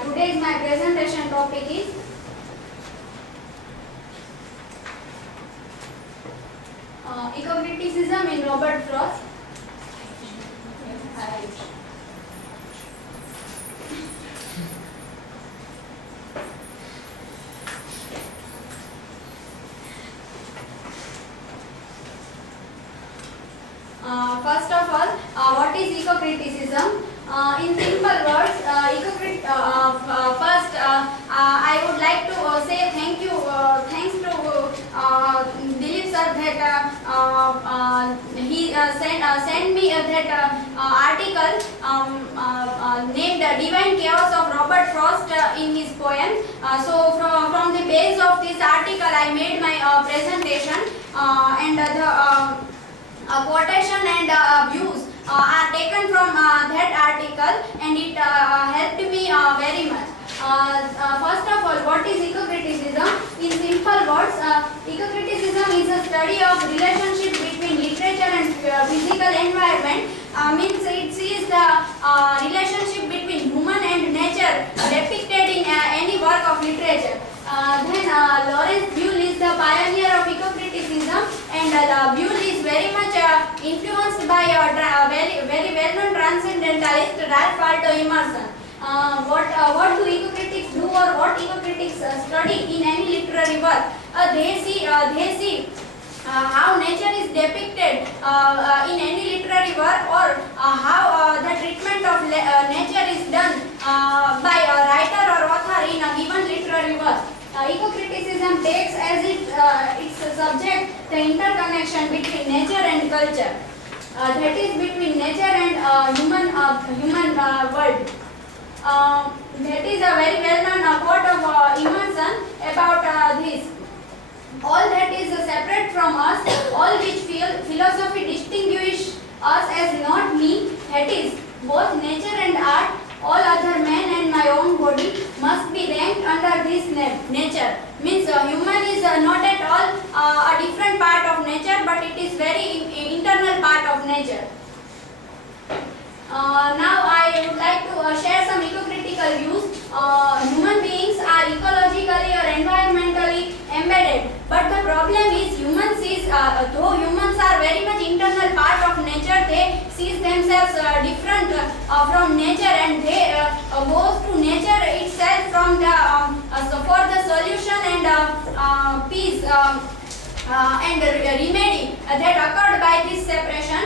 Today's my presentation topic is eco-criticism in Robert Frost. First of all, what is eco-criticism? In simple words, first I would like to say thanks to Dilip sir that he sent me that article named "Divine Chaos of Robert Frost" in his poem. So from the base of this article, I made my presentation, and the quotation and views are taken from that article, and it helped me very much. First of all, what is eco-criticism? In simple words, eco-criticism is a study of relationship between literature and physical environment. Means it sees the relationship between human and nature depicted in any work of literature. Then Lawrence Buell is the pioneer of eco-criticism, and Buell is very much influenced by very well-known transcendentalist Ralph Waldo Emerson. What do eco-critics do, or what eco-critics study in any literary work? They see how nature is depicted in any literary work, or how the treatment of nature is done by a writer or author in a given literary work. Eco-criticism takes as its subject the interconnection between nature and culture, that is between nature and human world. That is a very well-known quote of Emerson about this. All that is separate from us, all which philosophy distinguish us as not me, that is, both nature and art, all other men and my own body must be ranked under this nature. Means human is not at all a different part of nature, but it is very internal part of nature. Now I would like to share some eco-critical views. Human beings are ecologically or environmentally embedded, but the problem is though humans are very much internal part of nature, they see themselves different from nature, and they goes to nature itself from for the solution and peace and remedy that occurred by this separation.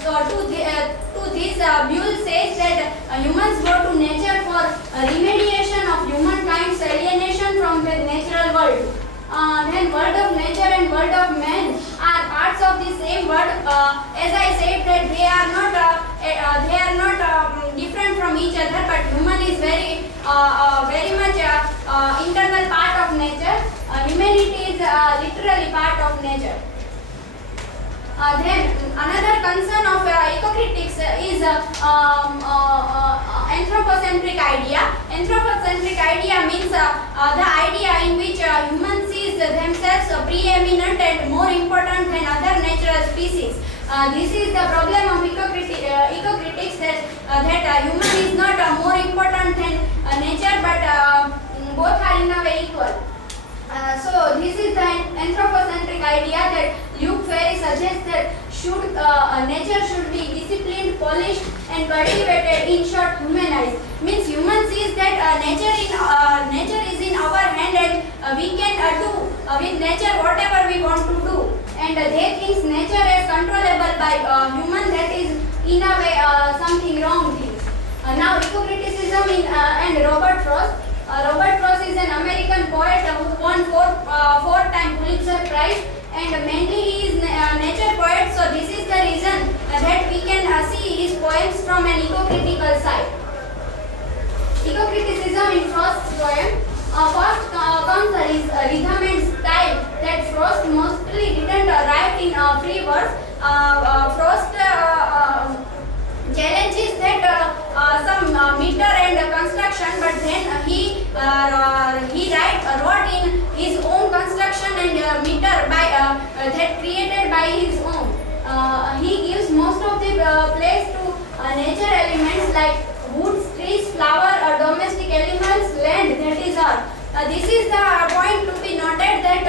So to this, Buell says that humans go to nature for remediation of humankind's alienation from the natural world. Then world of nature and world of man are parts of the same world. As I said that they are not different from each other, but human is very much internal part of nature. Humanity is literally part of nature. Then another concern of eco-critics is anthropocentric idea. Anthropocentric idea means the idea in which humans sees themselves preeminent and more important than other natural species. This is the problem of eco-critics, that human is not more important than nature, but both are in a way equal. So this is the anthropocentric idea that Luke Ferry suggests that nature should be disciplined, polished and cultivated, in short humanized. Means human sees that nature is in our hand, and we can do with nature whatever we want to do. And they think nature is controllable by human, that is in a way something wrong things. Now eco-criticism and Robert Frost. Robert Frost is an American poet who won four-time Pulitzer Prize, and mainly he is a nature poet. So this is the reason that we can see his poems from an eco-critical side. Eco-criticism in Frost's poem. First comes his rhythm and style, that Frost mostly didn't write in free verse. Frost challenges that some meter and construction, but then he wrote in his own construction and meter by that created by his own. He gives most of the place to nature elements like woods, trees, flower, domestic This is the point to be noted that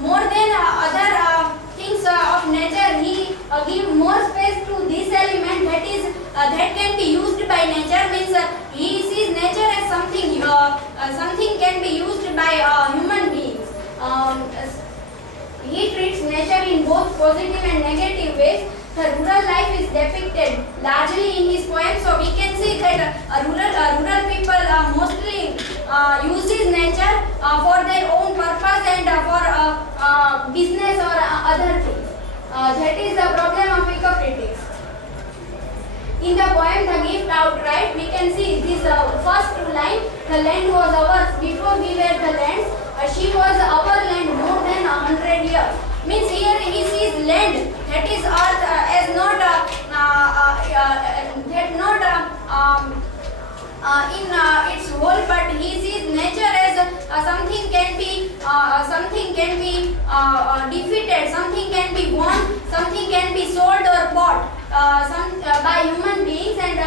more than other things of nature, he give more space to this element that is that can be used by nature. Means he sees nature as something can be used by human beings. He treats nature in both positive and negative ways. The rural life is depicted largely in his poem, so we can see that rural people mostly uses nature for their own purpose and for business or other things. That is the problem of eco-critics. In the poem The Gift Outright, we can see this first line: the land was ours before we were the land. She was our land more than 100 years. Means here he sees land, that is earth, as not in its whole, but he sees nature as something can be defeated, something can be won, something can be sold or bought by human beings, and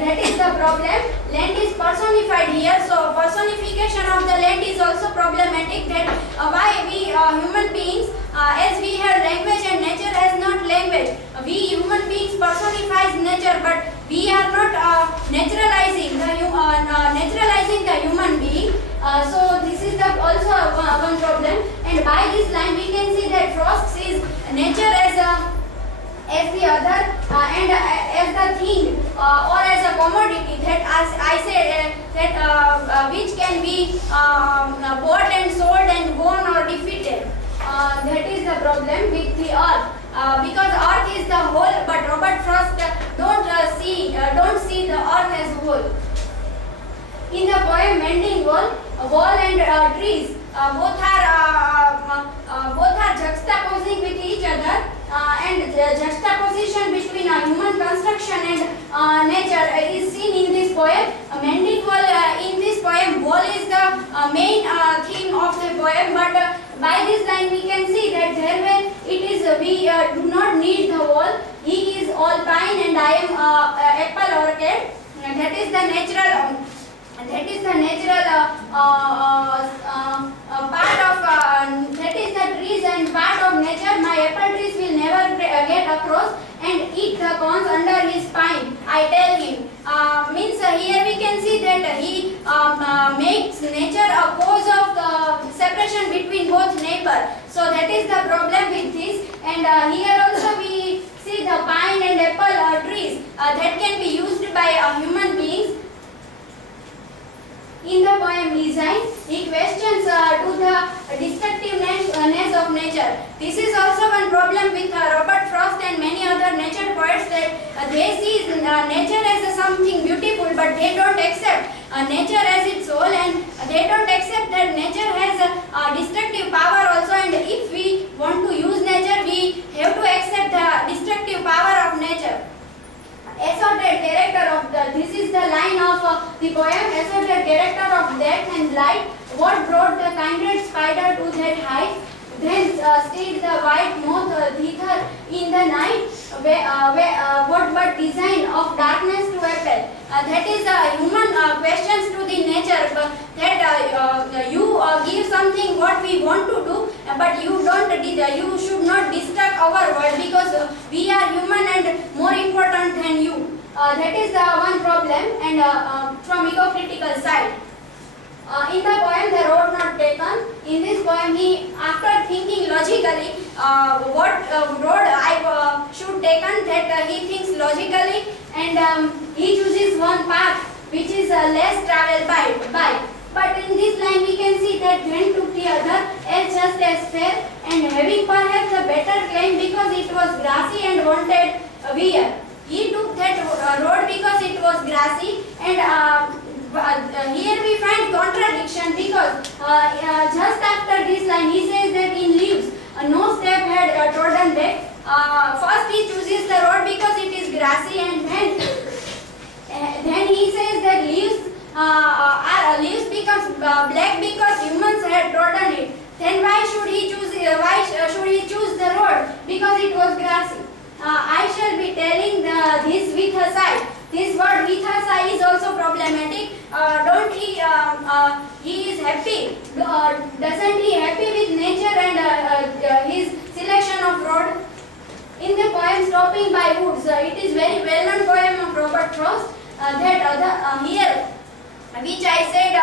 that is the problem. Land is personified here, so personification of the land is also problematic. That why we human beings, as we have language and nature has not language, we human beings personifies nature, but we are not naturalizing the human being. So this is the also one problem. And by this line we can see that Frost sees nature as the other and as the thing or as a commodity that, as I said, that which can be bought and sold and won or defeated. That is the problem with the earth, because earth is the whole, but Robert Frost don't see the earth as whole. In the poem Mending Wall and trees both are juxtaposing with each other, and the juxtaposition between a human construction and nature is seen in this poem. Mending Wall, in this poem, wall is the main theme of the poem, but by this line we can see that there where it is we do not need the wall. He is all pine and I am apple orchid. That is the natural. That is the natural part of that is the trees and part of nature. My apple trees will never get across and eat the corns under his pine, I tell him. Means here we can see that he makes nature a cause of the separation between both neighbor. So that is the problem with this. And here also we see the pine and apple trees that can be used by human beings. In the poem Design, he questions to the destructiveness of nature. This is also one problem with Robert Frost and many other nature poets, that they see nature as something beautiful, but they don't accept nature as its soul, and they don't accept that nature has a destructive power also, and if we want to use nature, we have to accept the destructive power of nature. Assorted character of this is the line of the poem. Assorted character of death and light. What brought the kindred spider to that height? Then stayed the white moth thither in the night. What but design of darkness to apple? That is human questions to the nature. That you give something what we want to do, but you don't. You should not disturb our world, because we are human and more important than you. That is the one problem, and from eco-critical side. In the poem The Road Not Taken, in this poem he, after thinking logically what road I should taken, that he thinks logically, and he chooses one path which is less traveled by. But in this line we can see that went to the other as just as fair, and having perhaps a better claim because it was grassy and wanted wear. He took that road because it was grassy, and here we find contradiction, because just after this line he says that in leaves no step had trodden back. First he chooses the road because it is grassy, and then he says that leaves becomes black because humans had trodden it. Then why should he choose the road? Because it was grassy. I shall be telling this with a sigh. This word with a sigh is also problematic. Don't he happy? Doesn't he happy with nature and his selection of road? In the poem Stopping by Woods, it is very well-known poem of Robert Frost here, which I said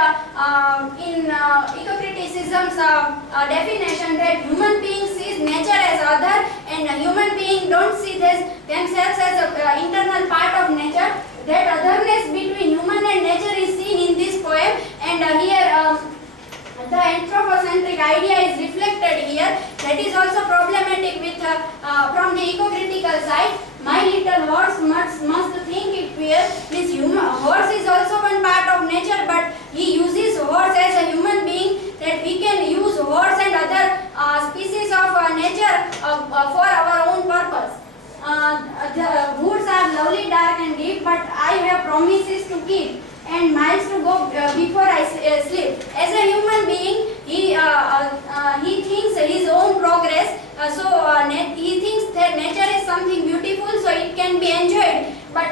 in eco-criticism's definition, that human beings see nature as other and human beings don't see themselves as an internal part of nature. That otherness between human and nature is seen in this poem, and here the anthropocentric idea is reflected here. That is also problematic with from the eco-critical side. My little horse must think it queer. This horse is also one part of nature, but he uses horse as a human being. That we can use horse and other species of nature for our own purpose. The woods are lovely, dark and deep, but I have promises to keep and miles to go before I sleep. As a human being, he thinks his own progress. He thinks that nature is something beautiful, so it can be enjoyed. But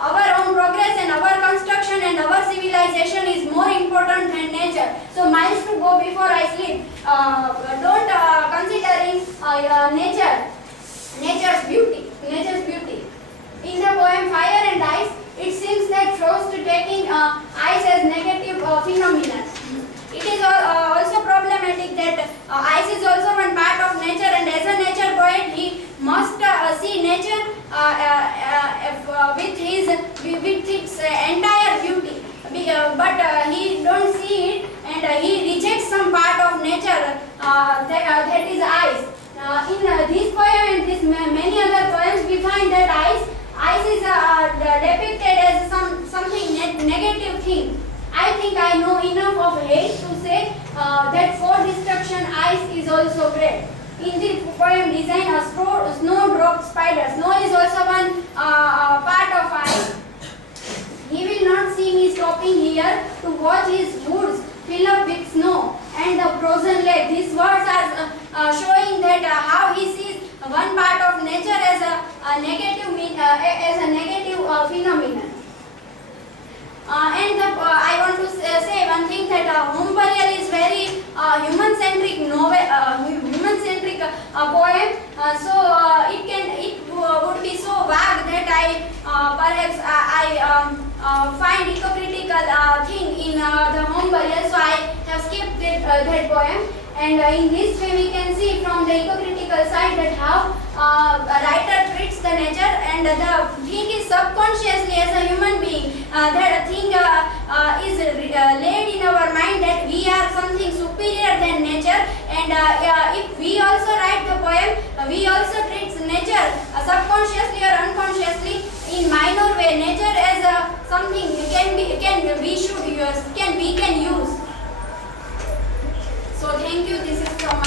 our own progress and our construction and our civilization is more important than nature. So miles to go before I sleep. Don't considering nature's beauty. In the poem Fire and Ice, it seems that Frost taking ice as negative phenomenon. It is also problematic that ice is also one part of nature, and as a nature poet, he must see nature with its entire beauty. But he don't see it, and he rejects some part of nature that is ice. In this poem and many other poems, we find that ice is depicted as something negative thing. I think I know enough of hate to say that for destruction, ice is also great. In the poem Design, a snowdrop spider. Snow is also one part of ice. He will not see me stopping here to watch his woods fill up with snow and the frozen lake. These words are showing that how he sees one part of nature as a negative phenomenon. I want to say one thing, that Home Burial is very human-centric poem. It would be so vague that I find eco-critical thing in the Home Burial, so I have skipped that poem. And in this way, we can see from the eco-critical side that how a writer treats the nature, and the thing is subconsciously as a human being, that thing is laid in our mind that we are something superior than nature, and if we also write the poem, we also treat nature subconsciously or unconsciously in minor way, nature as something we can use. So thank you. This is from